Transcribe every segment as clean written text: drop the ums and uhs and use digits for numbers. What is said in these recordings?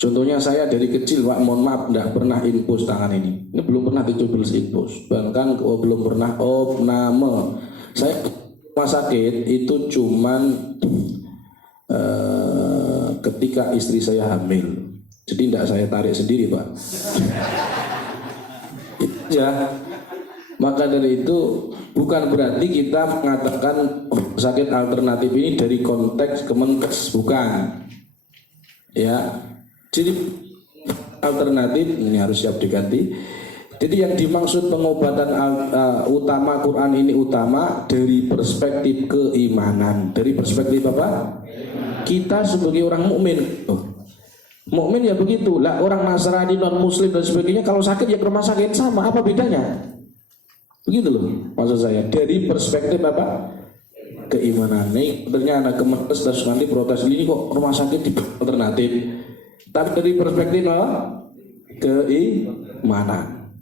Contohnya saya dari kecil, Pak, mohon maaf, tidak pernah infus tangan ini. Ini belum pernah ditulis infus, bahkan belum pernah opname. Saya rumah sakit itu cuman ketika istri saya hamil. Jadi tidak saya tarik sendiri, Pak. Ya, maka dari itu bukan berarti kita mengatakan sakit alternatif ini dari konteks Kemenkes, bukan. Ya. Jadi alternatif ini harus siap diganti. Jadi yang dimaksud pengobatan utama Quran ini utama dari perspektif keimanan. Dari perspektif apa? Kita sebagai orang mukmin. Mukmin ya begitu. Lah orang Nasrani, non Muslim dan sebagainya kalau sakit ya ke rumah sakit, sama, apa bedanya? Begitu loh maksud saya. Dari perspektif apa? Keimanan. Nih ternyata Kemenkes dan nanti protes ini kok rumah sakit di alternatif. Tapi dari perspektif keimanan.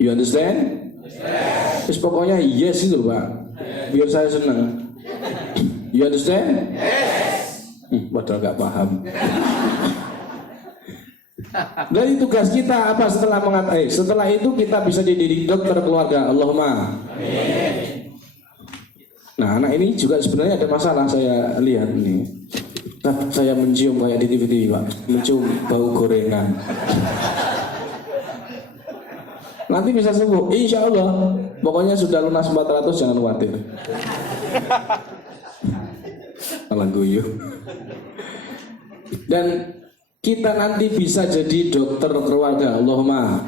You understand? Yes. Pokoknya yes itu Pak. Biar saya senang. You understand? Yes. Padahal gak paham. Dari tugas kita apa setelah itu kita bisa dididik dokter keluarga. Allahumma. Amin. Nah anak ini juga sebenarnya ada masalah saya lihat nih. Saya mencium kayak di TV, Pak, mencium bau gorengan. Nanti bisa sembuh, insya Allah. Pokoknya sudah lunas 400, jangan khawatir. Alang guyu. Dan kita nanti bisa jadi dokter keluarga. Allahumma.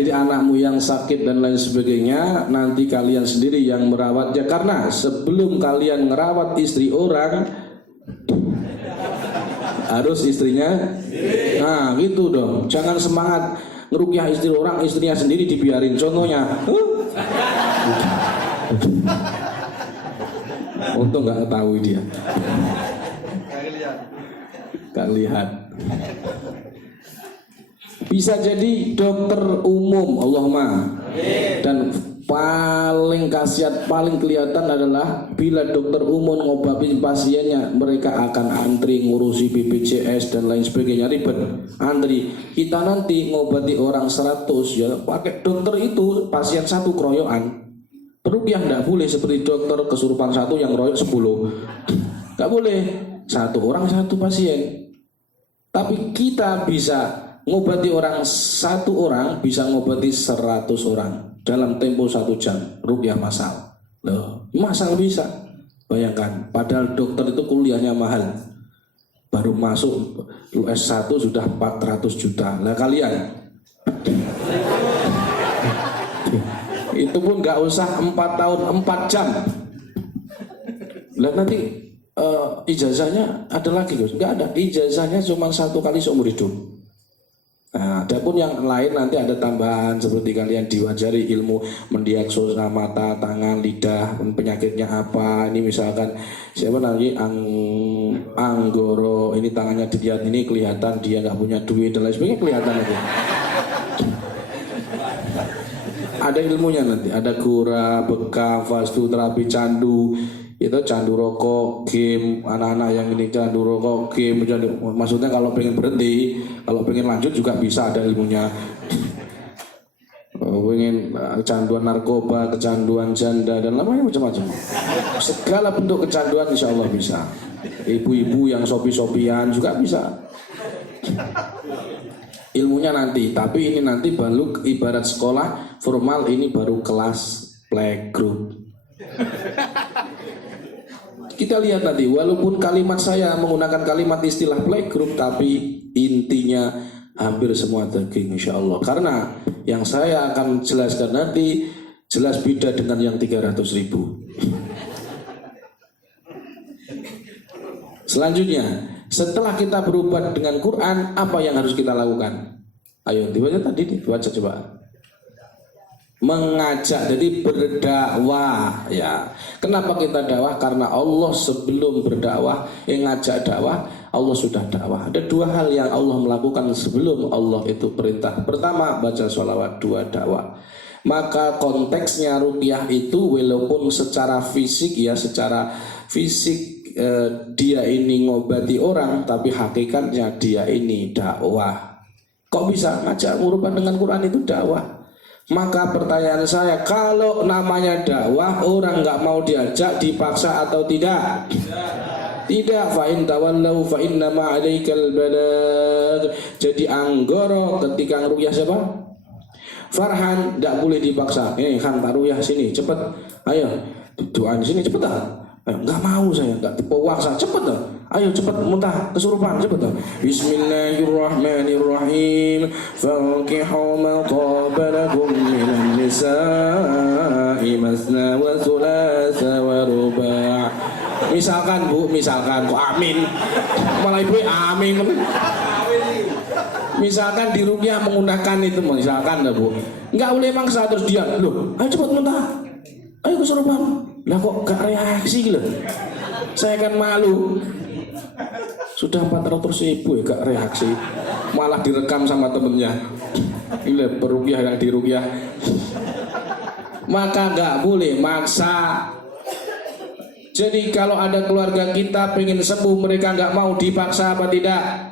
Jadi anakmu yang sakit dan lain sebagainya, nanti kalian sendiri yang merawatnya. Karena sebelum kalian merawat istri orang, harus istrinya. Nah gitu dong. Jangan semangat ngerukyah istri orang, istrinya sendiri dibiarin. Contohnya untung gak tahu dia, gak lihat. Bisa jadi dokter umum. Allahumma. Dan paling khasiat, paling kelihatan adalah bila dokter umum ngobatin pasiennya, mereka akan antri ngurusi BPJS dan lain sebagainya, ribet antri. Kita nanti ngobati orang 100 ya pakai dokter itu, pasien satu keroyokan. Rukyah tidak boleh seperti dokter kesurupan satu yang royok 10. Gak boleh, satu orang satu pasien. Tapi kita bisa ngobati orang, satu orang bisa ngobati 100 orang dalam tempo 1 jam. Rukyah massal. Loh, massal bisa. Bayangkan, padahal dokter itu kuliahnya mahal. Baru masuk S1 sudah 400 juta. Lah kalian itu pun nggak usah 4 tahun 4 jam. Lah nanti ijazahnya ada lagi Gus? Nggak ada, ijazahnya cuma 1 kali seumur hidup. Nah, adapun yang lain nanti ada tambahan seperti kalian diwajari ilmu mendiagnosa mata, tangan, lidah, penyakitnya apa. Ini misalkan siapa nanti Anggoro, ini tangannya dilihat ini kelihatan dia nggak punya duit dan lain sebagainya, kelihatan aja. Ada ilmunya nanti, ada gura, bekam, fastu, terapi, candu, itu candu rokok, game, anak-anak yang ini candu rokok, game, maksudnya kalau pengen berhenti, kalau pengen lanjut juga bisa, ada ilmunya. Pengen kecanduan narkoba, kecanduan janda dan lain-lain macam-macam. Segala bentuk kecanduan insya Allah bisa. Ibu-ibu yang sopi-sopian juga bisa. Ilmunya nanti, tapi ini nanti baru ibarat sekolah formal, ini baru kelas playgroup. Kita lihat nanti, walaupun kalimat saya menggunakan kalimat istilah playgroup, tapi intinya hampir semua daging insya Allah. Karena yang saya akan jelaskan nanti jelas beda dengan yang 300.000. Selanjutnya, setelah kita berubah dengan Quran, apa yang harus kita lakukan? Ayo dibaca tadi, dibaca coba. Mengajak, jadi berdakwah ya. Kenapa kita dakwah? Karena Allah sebelum berdakwah, ngajak dakwah, Allah sudah dakwah. Ada 2 hal yang Allah melakukan sebelum Allah itu perintah. Pertama, baca sholawat, 2 dakwah. Maka konteksnya ruqyah itu walaupun secara fisik ya, secara fisik dia ini ngobati orang, tapi hakikatnya dia ini dakwah. Kok bisa ngajak urutan dengan Quran itu dakwah? Maka pertanyaan saya, kalau namanya dakwah, orang nggak mau diajak, dipaksa atau tidak? Tidak. Fa in tawallau fa innama 'alaikal balagh. Jadi Anggoro ketika ngeruyah siapa? Farhan, tidak boleh dipaksa. Han taruh sini, cepet. Ayo, doa di sini cepet ah. Nggak mau saya, nggak dipaksa, cepet ah. Ayo cepet, muntah kesurupan, cepet ah. Bismillahirrahmanirrahim. Fankihu ma taba lakum minan nisa'i masna wa thulatha wa ruba'. Misalkan Bu, misalkan kok amin. Malah ibu amin. Misalkan di rukyah menggunakan itu, misalkan dah Bu, nggak boleh maksa terus dia, loh, ayo cepat muntah, ayo kesurupan, lah kok gak reaksi gitu, saya kan malu, sudah 400.000 ya gak reaksi, malah direkam sama temennya, ini perukyah yang dirukyah, maka nggak boleh maksa. Jadi kalau ada keluarga kita pengen sembuh, mereka nggak mau, dipaksa apa tidak?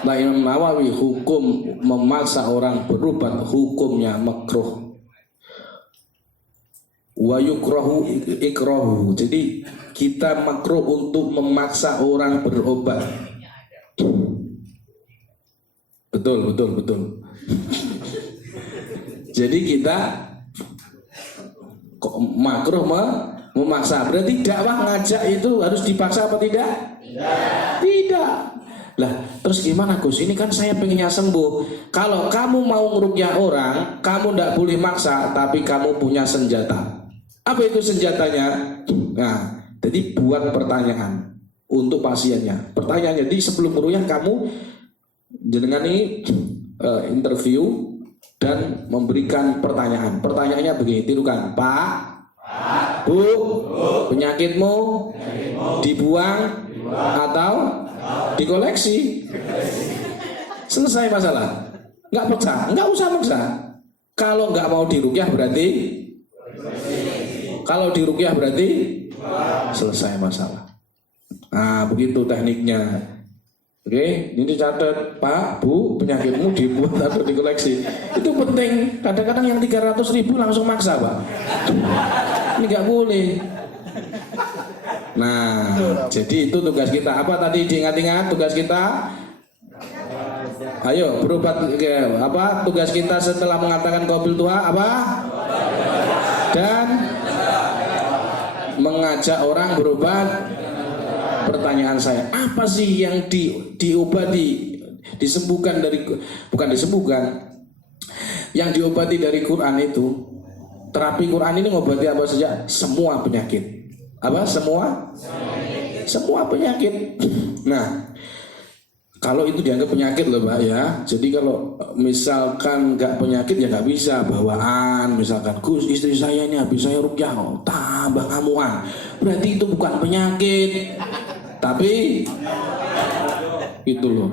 Nah, Imam Nawawi hukum memaksa orang berobat hukumnya makruh. Wa yukrahu ikrahu. Jadi kita makruh untuk memaksa orang berobat. Betul. Jadi kita kok makruh memaksa. Berarti dakwah ngajak itu harus dipaksa apa tidak? Tidak. Lah, terus gimana Gus? Ini kan saya pengennya sembuh. Kalau kamu mau ngerukyah orang, kamu tidak boleh maksa, tapi kamu punya senjata. Apa itu senjatanya? Nah, jadi buat pertanyaan untuk pasiennya. Pertanyaannya, jadi sebelum merukyah kamu dengan ini interview dan memberikan pertanyaan. Pertanyaannya begini, tirukan. Pak, Bu, penyakitmu dibuang atau dikoleksi? Selesai masalah. Nggak paksa, nggak usah maksa. Kalau nggak mau dirukyah berarti, kalau dirukyah berarti selesai masalah. Nah, begitu tekniknya. Oke, ini catat, Pak, Bu, penyakitmu dibuat atau dikoleksi. Itu penting. Kadang-kadang yang 300.000 langsung maksa, Pak. Ini nggak boleh. Nah, jadi itu tugas kita. Apa tadi diingat-ingat tugas kita? Ayo berobat. Apa tugas kita setelah mengatakan qabil tuha? Apa? Dan mengajak orang berobat. Pertanyaan saya, apa sih yang diobati, disembuhkan dari, bukan disembuhkan, yang diobati dari Quran itu? Terapi Quran ini ngobati apa saja? Semua penyakit. Apa? Semua penyakit. Nah, kalau itu dianggap penyakit loh Pak ya. Jadi kalau misalkan nggak penyakit ya nggak bisa bawaan. Misalkan Gus, istri saya ini habis saya rukyah tambah ngamuan. Berarti itu bukan penyakit. Tapi itu loh.